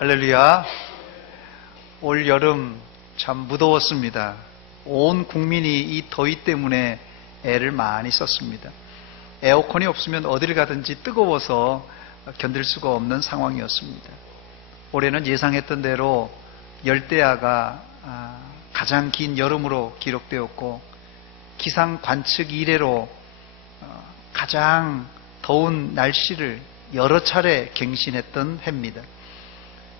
할렐루야. 올 여름 참 무더웠습니다. 온 국민이 이 더위 때문에 애를 많이 썼습니다. 에어컨이 없으면 어딜 가든지 뜨거워서 견딜 수가 없는 상황이었습니다. 올해는 예상했던 대로 열대야가 가장 긴 여름으로 기록되었고, 기상 관측 이래로 가장 더운 날씨를 여러 차례 갱신했던 해입니다.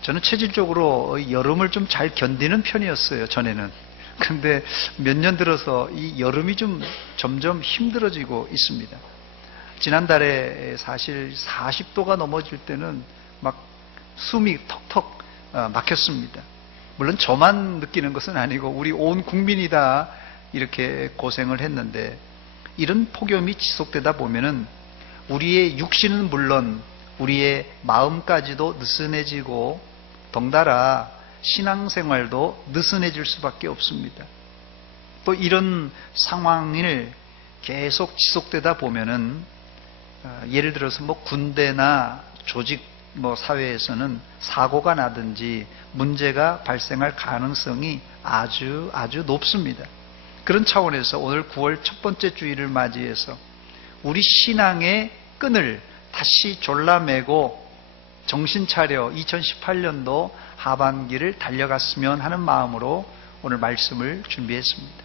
저는 체질적으로 여름을 좀 잘 견디는 편이었어요, 전에는. 근데 몇 년 들어서 이 여름이 좀 점점 힘들어지고 있습니다. 지난달에 사실 40도가 넘어질 때는 막 숨이 턱턱 막혔습니다. 물론 저만 느끼는 것은 아니고 우리 온 국민이 다 이렇게 고생을 했는데, 이런 폭염이 지속되다 보면은 우리의 육신은 물론 우리의 마음까지도 느슨해지고, 덩달아 신앙생활도 느슨해질 수밖에 없습니다. 또 이런 상황을 계속 지속되다 보면은 예를 들어서 군대나 조직 사회에서는 사고가 나든지 문제가 발생할 가능성이 아주 높습니다. 그런 차원에서 오늘 9월 첫 번째 주일을 맞이해서 우리 신앙의 끈을 다시 졸라매고 정신 차려 2018년도 하반기를 달려갔으면 하는 마음으로 오늘 말씀을 준비했습니다.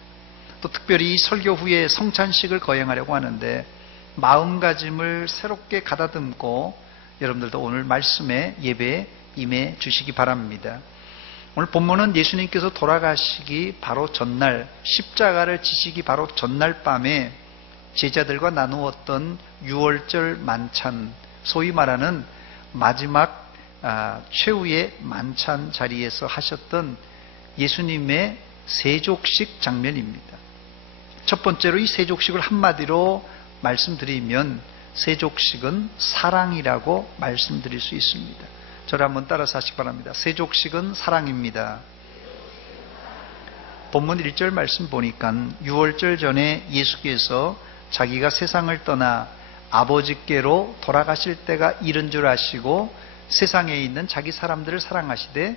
또 특별히 설교 후에 성찬식을 거행하려고 하는데, 마음가짐을 새롭게 가다듬고 여러분들도 오늘 말씀에 예배에 임해 주시기 바랍니다. 오늘 본문은 예수님께서 돌아가시기 바로 전날, 십자가를 지시기 바로 전날 밤에 제자들과 나누었던 유월절 만찬, 소위 말하는 마지막 최후의 만찬 자리에서 하셨던 예수님의 세족식 장면입니다. 첫 번째로 이 세족식을 한마디로 말씀드리면 세족식은 사랑이라고 말씀드릴 수 있습니다. 저를 한번 따라서 하시기 바랍니다. 세족식은 사랑입니다. 본문 1절 말씀 보니까 유월절 전에 예수께서 자기가 세상을 떠나 아버지께로 돌아가실 때가 이른 줄 아시고 세상에 있는 자기 사람들을 사랑하시되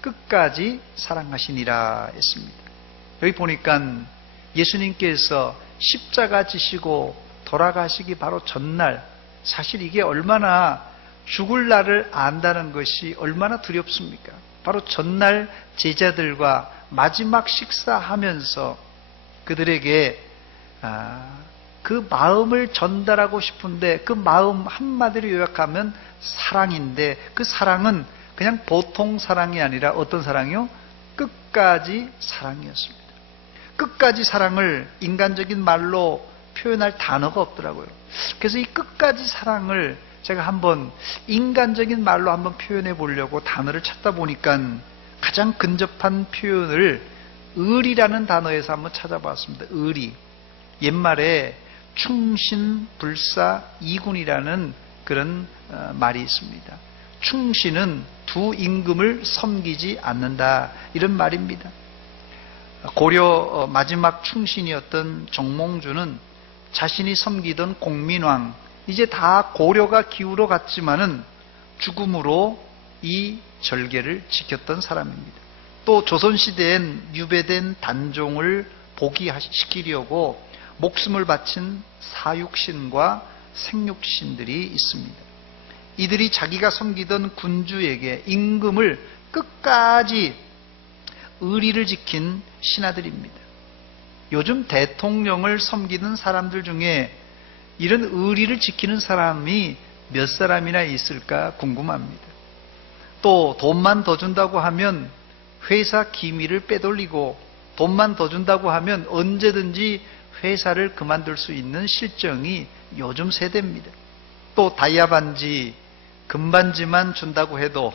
끝까지 사랑하시니라 했습니다. 여기 보니까 예수님께서 십자가 지시고 돌아가시기 바로 전날, 사실 이게 얼마나 죽을 날을 안다는 것이 얼마나 두렵습니까? 바로 전날 제자들과 마지막 식사하면서 그들에게 그 마음을 전달하고 싶은데, 그 마음 한마디로 요약하면 사랑인데, 그 사랑은 그냥 보통 사랑이 아니라 어떤 사랑이요? 끝까지 사랑이었습니다. 끝까지 사랑을 인간적인 말로 표현할 단어가 없더라고요. 그래서 이 끝까지 사랑을 제가 한번 인간적인 말로 한번 표현해 보려고 단어를 찾다 보니까 가장 근접한 표현을 의리라는 단어에서 한번 찾아봤습니다. 의리. 옛말에 충신, 불사, 이군이라는 그런 말이 있습니다. 충신은 두 임금을 섬기지 않는다, 이런 말입니다. 고려 마지막 충신이었던 정몽주는 자신이 섬기던 공민왕, 이제 다 고려가 기울어 갔지만은 죽음으로 이 절개를 지켰던 사람입니다. 또 조선시대엔 유배된 단종을 복위시키려고 목숨을 바친 사육신과 생육신들이 있습니다. 이들이 자기가 섬기던 군주에게 임금을 끝까지 의리를 지킨 신하들입니다. 요즘 대통령을 섬기는 사람들 중에 이런 의리를 지키는 사람이 몇 사람이나 있을까 궁금합니다. 또 돈만 더 준다고 하면 회사 기밀을 빼돌리고, 돈만 더 준다고 하면 언제든지 회사를 그만둘 수 있는 실정이 요즘 세대입니다. 또 다이아 반지, 금반지만 준다고 해도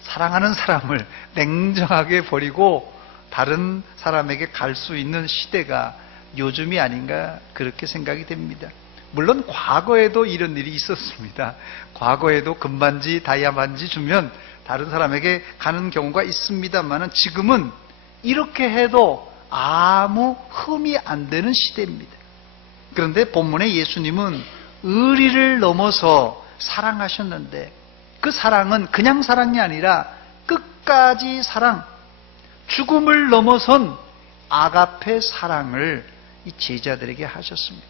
사랑하는 사람을 냉정하게 버리고 다른 사람에게 갈 수 있는 시대가 요즘이 아닌가, 그렇게 생각이 됩니다. 물론 과거에도 이런 일이 있었습니다. 과거에도 금반지, 다이아 반지 주면 다른 사람에게 가는 경우가 있습니다만, 지금은 이렇게 해도 아무 흠이 안 되는 시대입니다. 그런데 본문에 예수님은 의리를 넘어서 사랑하셨는데, 그 그 사랑은 그냥 사랑이 아니라 끝까지 사랑, 죽음을 넘어선 아가페 사랑을 이 제자들에게 하셨습니다.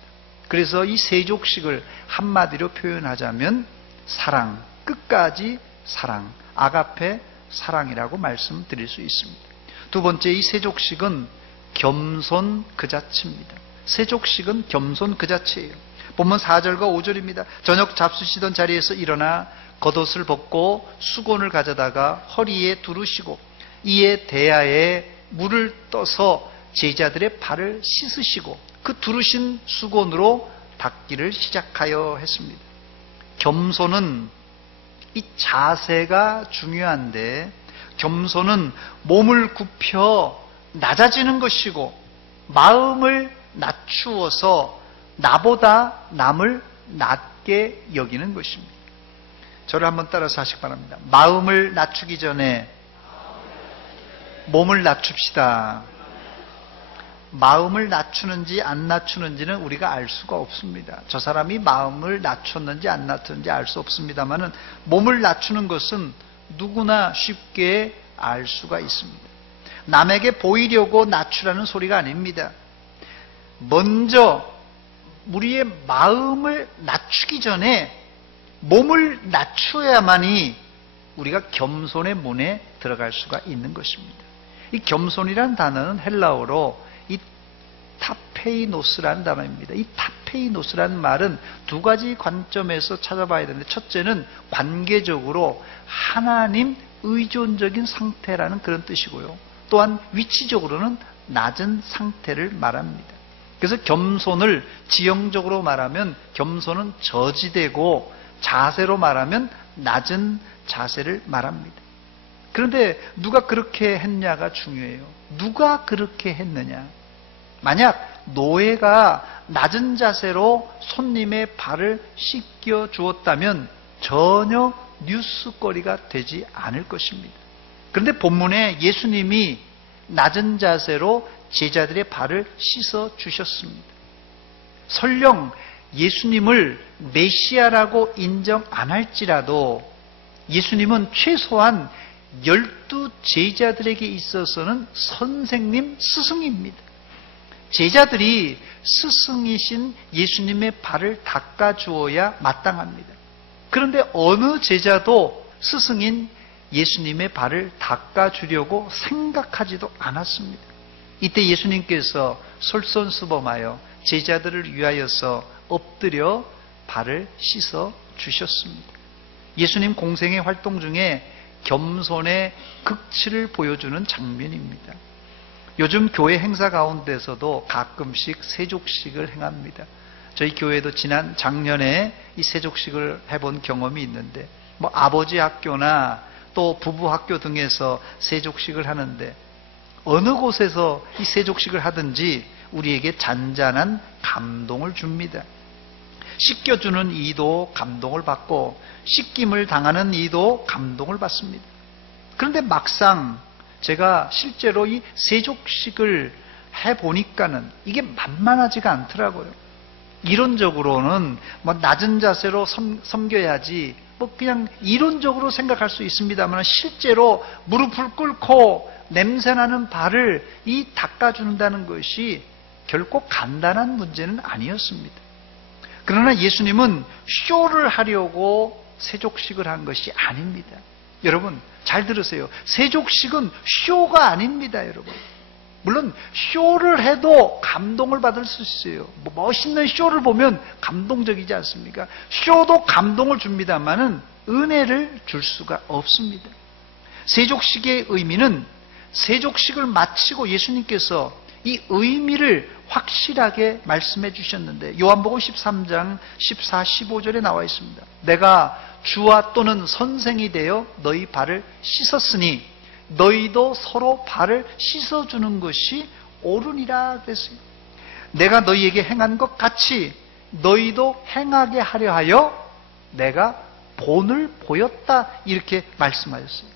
그래서 이 세족식을 한마디로 표현하자면 사랑, 끝까지 사랑, 아가페 사랑이라고 말씀드릴 수 있습니다. 두 번째, 이 세족식은 겸손 그 자체입니다. 세족식은 겸손 그 자체예요. 본문 4절과 5절입니다. 저녁 잡수시던 자리에서 일어나 겉옷을 벗고 수건을 가져다가 허리에 두르시고 이에 대야에 물을 떠서 제자들의 발을 씻으시고 그 두르신 수건으로 닦기를 시작하여 했습니다. 겸손은 이 자세가 중요한데, 겸손은 몸을 굽혀 낮아지는 것이고 마음을 낮추어서 나보다 남을 낮게 여기는 것입니다. 저를 한번 따라서 하시기 바랍니다. 마음을 낮추기 전에 몸을 낮춥시다. 마음을 낮추는지 안 낮추는지는 우리가 알 수가 없습니다. 저 사람이 마음을 낮췄는지 안 낮췄는지 알 수 없습니다만은 몸을 낮추는 것은 누구나 쉽게 알 수가 있습니다. 남에게 보이려고 낮추라는 소리가 아닙니다. 먼저 우리의 마음을 낮추기 전에 몸을 낮추어야만이 우리가 겸손의 문에 들어갈 수가 있는 것입니다. 이 겸손이라는 단어는 헬라어로 이 타페이노스라는 단어입니다. 이 타페이노스라는 말은 두 가지 관점에서 찾아봐야 되는데, 첫째는 관계적으로 하나님 의존적인 상태라는 그런 뜻이고요. 또한 위치적으로는 낮은 상태를 말합니다. 그래서 겸손을 지형적으로 말하면 겸손은 저지되고, 자세로 말하면 낮은 자세를 말합니다. 그런데 누가 그렇게 했냐가 중요해요. 누가 그렇게 했느냐. 만약 노예가 낮은 자세로 손님의 발을 씻겨 주었다면 전혀 뉴스거리가 되지 않을 것입니다. 그런데 본문에 예수님이 낮은 자세로 제자들의 발을 씻어 주셨습니다. 설령 예수님을 메시아라고 인정 안 할지라도 예수님은 최소한 12 제자들에게 있어서는 선생님, 스승입니다. 제자들이 스승이신 예수님의 발을 닦아주어야 마땅합니다. 그런데 어느 제자도 스승인 예수님의 발을 닦아주려고 생각하지도 않았습니다. 이때 예수님께서 솔선수범하여 제자들을 위하여서 엎드려 발을 씻어 주셨습니다. 예수님 공생의 활동 중에 겸손의 극치를 보여주는 장면입니다. 요즘 교회 행사 가운데서도 가끔씩 세족식을 행합니다. 저희 교회도 작년에 이 세족식을 해본 경험이 있는데, 아버지 학교나 또 부부 학교 등에서 세족식을 하는데, 어느 곳에서 이 세족식을 하든지 우리에게 잔잔한 감동을 줍니다. 씻겨주는 이도 감동을 받고 씻김을 당하는 이도 감동을 받습니다. 그런데 막상 제가 실제로 이 세족식을 해보니까는 이게 만만하지가 않더라고요. 이론적으로는 낮은 자세로 섬겨야지 그냥 이론적으로 생각할 수 있습니다만, 실제로 무릎을 꿇고 냄새나는 발을 닦아준다는 것이 결코 간단한 문제는 아니었습니다. 그러나 예수님은 쇼를 하려고 세족식을 한 것이 아닙니다. 여러분 잘 들으세요. 세족식은 쇼가 아닙니다. 여러분, 물론 쇼를 해도 감동을 받을 수 있어요. 멋있는 쇼를 보면 감동적이지 않습니까? 쇼도 감동을 줍니다만은 은혜를 줄 수가 없습니다. 세족식의 의미는 세족식을 마치고 예수님께서 이 의미를 확실하게 말씀해 주셨는데, 요한복음 13장 14, 15절에 나와 있습니다. 내가 주와 또는 선생이 되어 너희 발을 씻었으니 너희도 서로 발을 씻어주는 것이 옳으니라 그랬어요. 내가 너희에게 행한 것 같이 너희도 행하게 하려 하여 내가 본을 보였다, 이렇게 말씀하셨어요.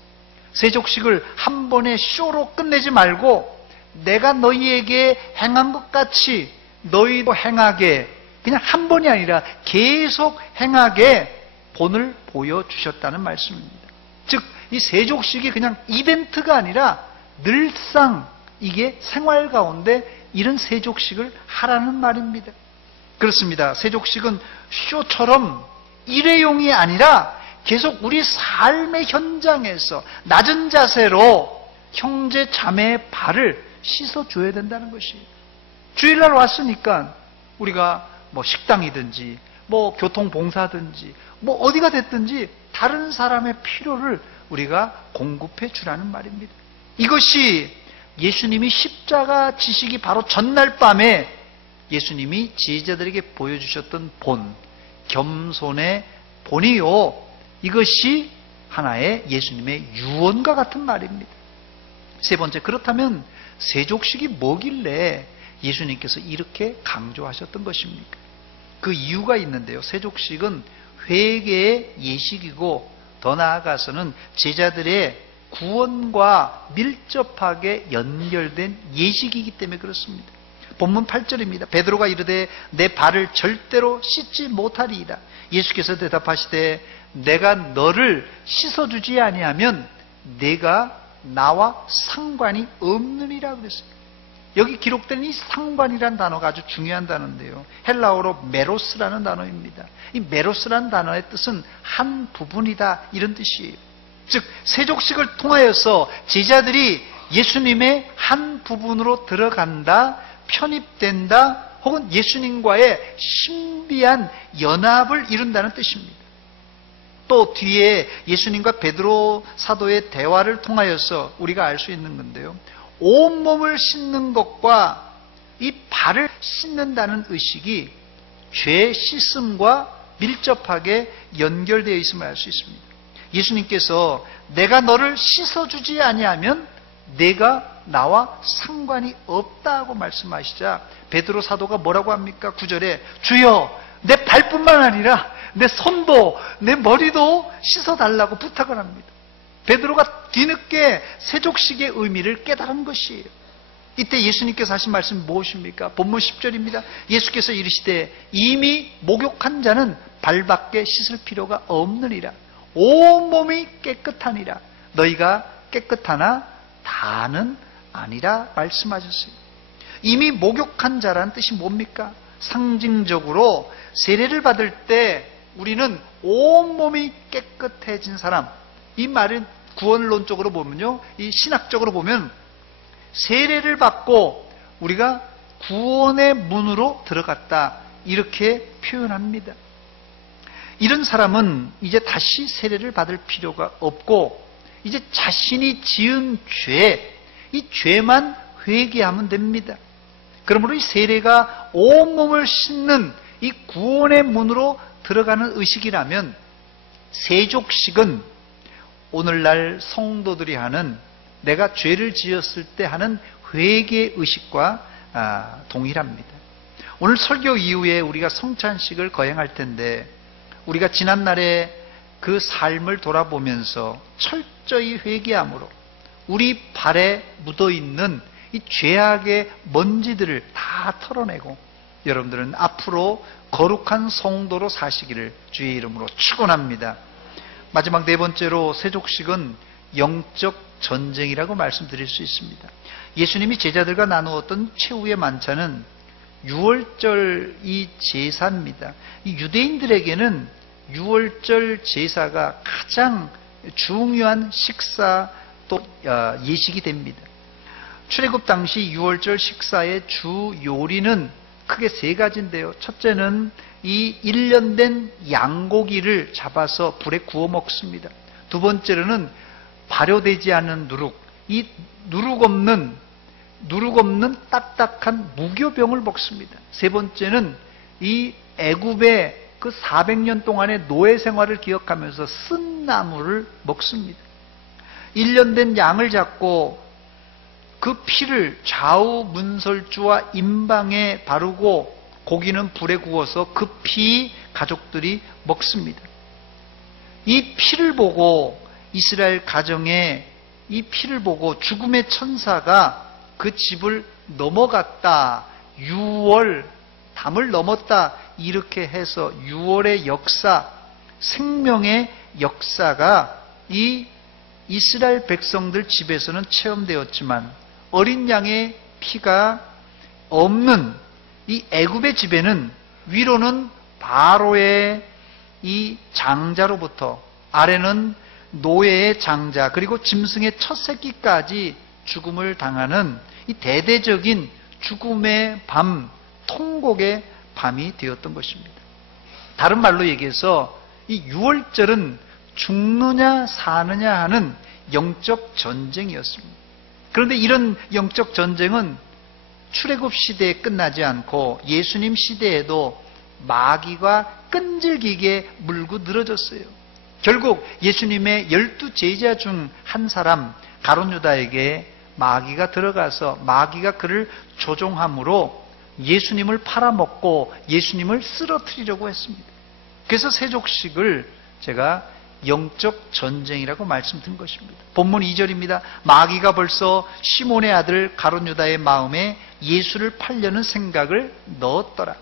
세족식을 한 번에 쇼로 끝내지 말고 내가 너희에게 행한 것 같이 너희도 행하게, 그냥 한 번이 아니라 계속 행하게 본을 보여주셨다는 말씀입니다. 즉, 이 세족식이 그냥 이벤트가 아니라 늘상 이게 생활 가운데 이런 세족식을 하라는 말입니다. 그렇습니다. 세족식은 쇼처럼 일회용이 아니라 계속 우리 삶의 현장에서 낮은 자세로 형제 자매의 발을 씻어줘야 된다는 것이에요. 주일날 왔으니까 우리가 뭐 식당이든지 뭐 교통봉사든지 뭐 어디가 됐든지 다른 사람의 필요를 우리가 공급해 주라는 말입니다. 이것이 예수님이 십자가 지시기 바로 전날 밤에 예수님이 제자들에게 보여주셨던 본, 겸손의 본이요, 이것이 하나의 예수님의 유언과 같은 말입니다. 세 번째, 그렇다면 세족식이 뭐길래 예수님께서 이렇게 강조하셨던 것입니까? 그 이유가 있는데요. 세족식은 회개의 예식이고 더 나아가서는 제자들의 구원과 밀접하게 연결된 예식이기 때문에 그렇습니다. 본문 8절입니다. 베드로가 이르되 내 발을 절대로 씻지 못하리이다. 예수께서 대답하시되 내가 너를 씻어주지 아니하면 내가 나와 상관이 없느니라 그랬습니다. 여기 기록된 이 상관이라는 단어가 아주 중요한 단어인데요. 헬라어로 메로스라는 단어입니다. 이 메로스라는 단어의 뜻은 한 부분이다, 이런 뜻이에요. 즉 세족식을 통하여서 제자들이 예수님의 한 부분으로 들어간다, 편입된다, 혹은 예수님과의 신비한 연합을 이룬다는 뜻입니다. 또 뒤에 예수님과 베드로 사도의 대화를 통하여서 우리가 알 수 있는 건데요. 온몸을 씻는 것과 이 발을 씻는다는 의식이 죄 씻음과 밀접하게 연결되어 있음을 알 수 있습니다. 예수님께서 내가 너를 씻어주지 아니하면 내가 나와 상관이 없다고 말씀하시자 베드로 사도가 뭐라고 합니까? 9절에 주여 내 발뿐만 아니라 내 손도 내 머리도 씻어달라고 부탁을 합니다. 베드로가 뒤늦게 세족식의 의미를 깨달은 것이에요. 이때 예수님께서 하신 말씀이 무엇입니까? 본문 10절입니다. 예수께서 이르시되 이미 목욕한 자는 발밖에 씻을 필요가 없느니라. 온몸이 깨끗하니라. 너희가 깨끗하나 다는 아니라 말씀하셨어요. 이미 목욕한 자라는 뜻이 뭡니까? 상징적으로 세례를 받을 때 우리는 온몸이 깨끗해진 사람, 이 말은 구원론적으로 보면요, 이 신학적으로 보면 세례를 받고 우리가 구원의 문으로 들어갔다, 이렇게 표현합니다. 이런 사람은 이제 다시 세례를 받을 필요가 없고 이제 자신이 지은 죄, 이 죄만 회개하면 됩니다. 그러므로 이 세례가 온몸을 씻는 이 구원의 문으로 들어가는 의식이라면 세족식은 오늘날 성도들이 하는, 내가 죄를 지었을 때 하는 회개 의식과 동일합니다. 오늘 설교 이후에 우리가 성찬식을 거행할 텐데 우리가 지난날의 그 삶을 돌아보면서 철저히 회개함으로 우리 발에 묻어있는 이 죄악의 먼지들을 다 털어내고 여러분들은 앞으로 거룩한 성도로 사시기를 주의 이름으로 축원합니다. 마지막 네 번째로 세족식은 영적 전쟁이라고 말씀드릴 수 있습니다. 예수님이 제자들과 나누었던 최후의 만찬은 유월절 이 제사입니다. 이 유대인들에게는 유월절 제사가 가장 중요한 식사 또 예식이 됩니다. 출애굽 당시 유월절 식사의 주 요리는 크게 세 가지인데요. 첫째는 이 1년 된 양고기를 잡아서 불에 구워 먹습니다. 두 번째로는 발효되지 않은 누룩, 이 누룩 없는 딱딱한 무교병을 먹습니다. 세 번째는 이 애굽의 그 400년 동안의 노예 생활을 기억하면서 쓴 나무를 먹습니다. 1년 된 양을 잡고 그 피를 좌우 문설주와 임방에 바르고 고기는 불에 구워서 그 피 가족들이 먹습니다. 이 피를 보고 이스라엘 가정에 이 피를 보고 죽음의 천사가 그 집을 넘어갔다, 6월 담을 넘었다, 이렇게 해서 6월의 역사, 생명의 역사가 이 이스라엘 백성들 집에서는 체험되었지만 어린 양의 피가 없는 이 애굽의 집에는 위로는 바로의 이 장자로부터 아래는 노예의 장자 그리고 짐승의 첫 새끼까지 죽음을 당하는 이 대대적인 죽음의 밤, 통곡의 밤이 되었던 것입니다. 다른 말로 얘기해서 이 유월절은 죽느냐 사느냐 하는 영적 전쟁이었습니다. 그런데 이런 영적 전쟁은 출애굽 시대에 끝나지 않고 예수님 시대에도 마귀가 끈질기게 물고 늘어졌어요. 결국 예수님의 12 제자 중 한 사람 가룟 유다에게 마귀가 들어가서 마귀가 그를 조종함으로 예수님을 팔아먹고 예수님을 쓰러뜨리려고 했습니다. 그래서 세족식을 제가 영적 전쟁이라고 말씀드린 것입니다. 본문 2절입니다. 마귀가 벌써 시몬의 아들 가룟 유다의 마음에 예수를 팔려는 생각을 넣었더라.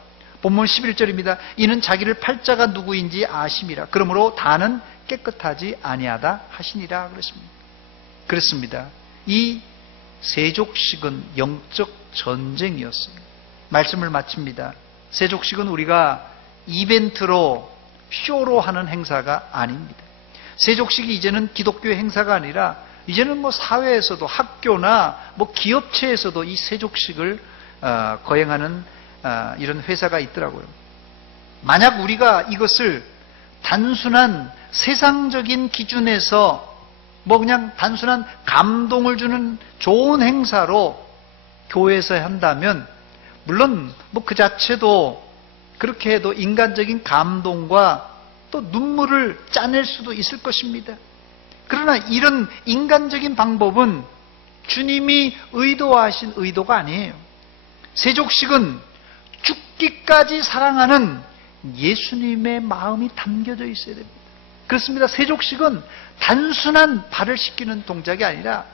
본문 11절입니다. 이는 자기를 팔 자가 누구인지 아심이라. 그러므로 다는 깨끗하지 아니하다 하시니라 그랬습니다. 그렇습니다. 이 세족식은 영적 전쟁이었습니다. 말씀을 마칩니다. 세족식은 우리가 이벤트로 쇼로 하는 행사가 아닙니다. 세족식이 이제는 기독교의 행사가 아니라 이제는 사회에서도 학교나 기업체에서도 이 세족식을 거행하는 이런 회사가 있더라고요. 만약 우리가 이것을 단순한 세상적인 기준에서 그냥 단순한 감동을 주는 좋은 행사로 교회에서 한다면 물론 그 자체도 그렇게 해도 인간적인 감동과 또 눈물을 짜낼 수도 있을 것입니다. 그러나 이런 인간적인 방법은 주님이 의도하신 의도가 아니에요. 세족식은 죽기까지 사랑하는 예수님의 마음이 담겨져 있어야 됩니다. 그렇습니다. 세족식은 단순한 발을 씻기는 동작이 아니라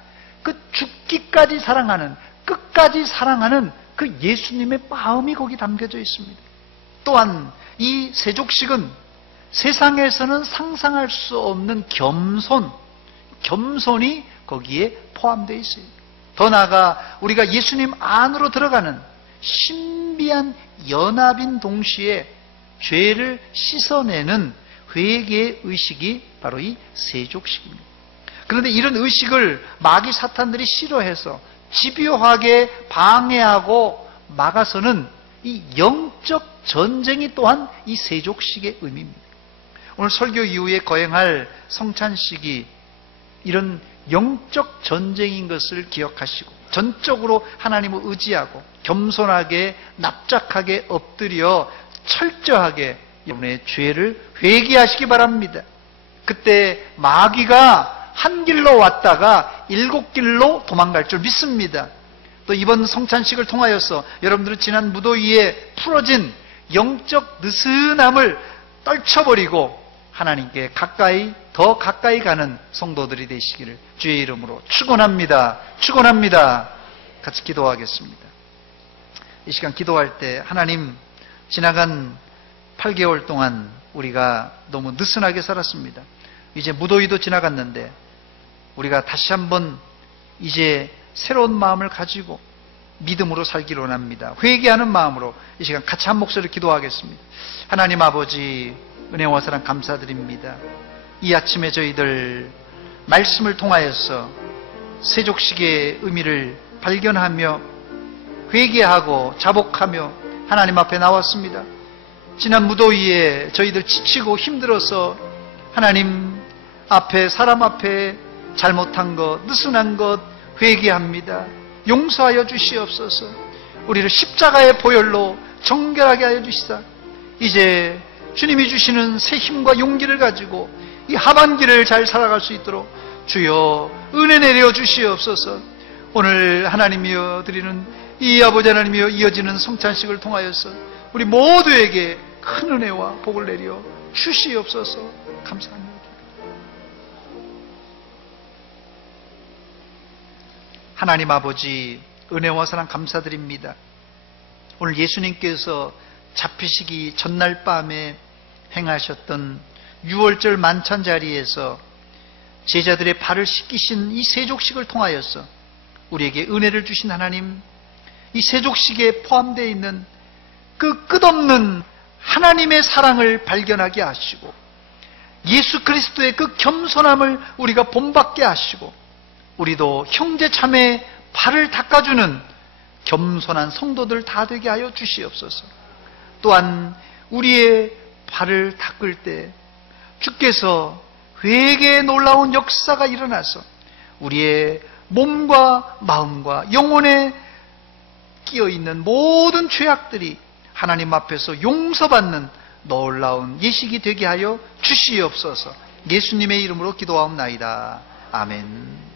그 죽기까지 사랑하는, 끝까지 사랑하는 그 예수님의 마음이 거기 담겨져 있습니다. 또한 이 세족식은 세상에서는 상상할 수 없는 겸손이 거기에 포함되어 있어요. 더 나아가 우리가 예수님 안으로 들어가는 신비한 연합인 동시에 죄를 씻어내는 회개의 의식이 바로 이 세족식입니다. 그런데 이런 의식을 마귀 사탄들이 싫어해서 집요하게 방해하고 막아서는 이 영적 전쟁이 또한 이 세족식의 의미입니다. 오늘 설교 이후에 거행할 성찬식이 이런 영적 전쟁인 것을 기억하시고 전적으로 하나님을 의지하고 겸손하게 납작하게 엎드려 철저하게 여러분의 죄를 회개하시기 바랍니다. 그때 마귀가 한 길로 왔다가 7길로 도망갈 줄 믿습니다. 또 이번 성찬식을 통하여서 여러분들은 지난 무더위에 풀어진 영적 느슨함을 떨쳐버리고 하나님께 더 가까이 가는 성도들이 되시기를 주의 이름으로 축원합니다. 축원합니다. 같이 기도하겠습니다. 이 시간 기도할 때 하나님, 지나간 8개월 동안 우리가 너무 느슨하게 살았습니다. 이제 무더위도 지나갔는데 우리가 다시 한번 이제 새로운 마음을 가지고 믿음으로 살기를 원합니다. 회개하는 마음으로 이 시간 같이 한 목소리로 기도하겠습니다. 하나님 아버지, 은혜와 사랑 감사드립니다. 이 아침에 저희들 말씀을 통하여서 세족식의 의미를 발견하며 회개하고 자복하며 하나님 앞에 나왔습니다. 지난 무더위에 저희들 지치고 힘들어서 하나님 앞에, 사람 앞에 잘못한 것, 느슨한 것 회개합니다. 용서하여 주시옵소서. 우리를 십자가의 보혈로 정결하게 하여 주시사 이제 주님이 주시는 새 힘과 용기를 가지고 이 하반기를 잘 살아갈 수 있도록 주여 은혜 내려 주시옵소서. 오늘 하나님이여 드리는 이 아버지 하나님이여 이어지는 성찬식을 통하여서 우리 모두에게 큰 은혜와 복을 내려 주시옵소서. 감사합니다. 하나님 아버지, 은혜와 사랑 감사드립니다. 오늘 예수님께서 잡히시기 전날 밤에 행하셨던 6월절 만찬 자리에서 제자들의 발을 씻기신 이 세족식을 통하여서 우리에게 은혜를 주신 하나님, 이 세족식에 포함되어 있는 그 끝없는 하나님의 사랑을 발견하게 하시고 예수 그리스도의 그 겸손함을 우리가 본받게 하시고 우리도 형제 자매의 발을 닦아주는 겸손한 성도들 다 되게 하여 주시옵소서. 또한 우리의 발을 닦을 때 주께서 회개의 놀라운 역사가 일어나서 우리의 몸과 마음과 영혼에 끼어있는 모든 죄악들이 하나님 앞에서 용서받는 놀라운 예식이 되게 하여 주시옵소서. 예수님의 이름으로 기도하옵나이다. 아멘.